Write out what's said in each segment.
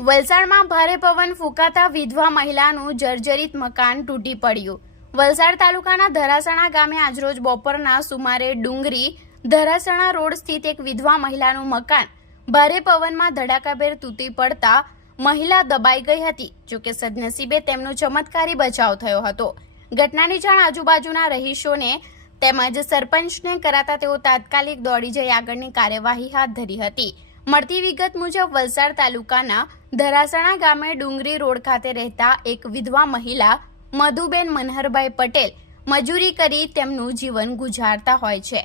વલસાડમાં ભારે પવન ફૂંકાતા વિધવા મહિલાનું જર્જરિત મકાન તૂટી પડ્યું. વલસાડ તાલુકાના ધરાસણા ગામે આજરોજ બપોરના સુમારે ડુંગરી ધરાસણા રોડ સ્થિત એક વિધવા મહિલાનું મકાન ભારે પવનમાં ધડાકાભેર તૂટી પડતા મહિલા દબાઈ ગઈ હતી જોકે સદનસીબે તેમનો ચમત્કારી બચાવ થયો હતો. ઘટનાની જાણ આજુબાજુના રહીશોને તેમજ સરપંચને કરાતા તેઓ તાત્કાલિક દોડી જઈ આગળની કાર્યવાહી હાથ ધરી હતી. મળતી વિગત મુજબ વલસાડ તાલુકાના ધરાસણા ગામે ડુંગરી રોડ ખાતે રહેતા એક વિધવા મહિલા મધુબેન મનહરભાઈ પટેલ મજૂરી કરી તેમનું જીવન ગુજારતા હોય છે.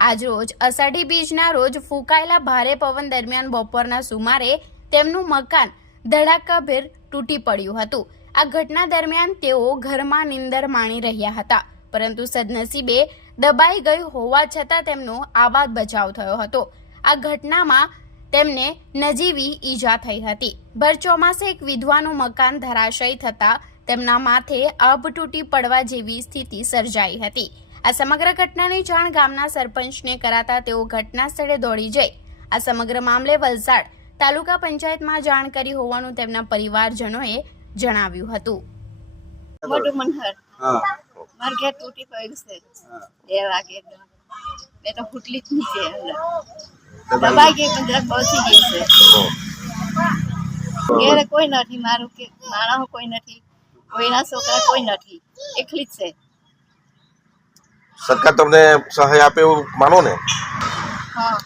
આજરોજ અષાઢી બીજના રોજ ફૂંકાયેલા ભારે પવન દરમિયાન બપોરના સુમારે તેમનું મકાન ધડાકાભેર તૂટી પડ્યું હતું. આ ઘટના દરમિયાન તેઓ ઘરમાં નિંદર માણી રહ્યા હતા, પરંતુ સદનસીબે દબાઈ ગઈ હોવા છતાં તેમનો આબાદ બચાવ થયો હતો. આ ઘટનામાં તેમને નજીવી ઈજા થઈ હતી. ભર ચોમાસે એક વિધવાનું મકાન ધરાશયી થતા તેમના માથે અબ તૂટી પડવા જેવી સ્થિતિ સર્જાઈ હતી. આ સમગ્ર ઘટનાની જાણ ગામના સરપંચને કરાતા તેઓ ઘટના સ્થળે દોડી જઈ. આ સમગ્ર મામલે વલસાડ તાલુકા પંચાયતમાં જાણ કરી હોવાનું તેમના પરિવારજનોએ જણાવ્યું હતું. મોટું મનહર માર ઘેર તૂટી પડ્યું છે. બે વાગે મેં તો ફૂટલી જ નીચે દબાઈ ગઈ. પણ પહોંચી ગઈ છે. ઘેરે કોઈ નથી મારું કે માણસો કોઈ નથી કોઈના છોકરા કોઈ નથી. એકલી જ છે. સરકાર તમને સહાય આપે એવું માનો ને? હા.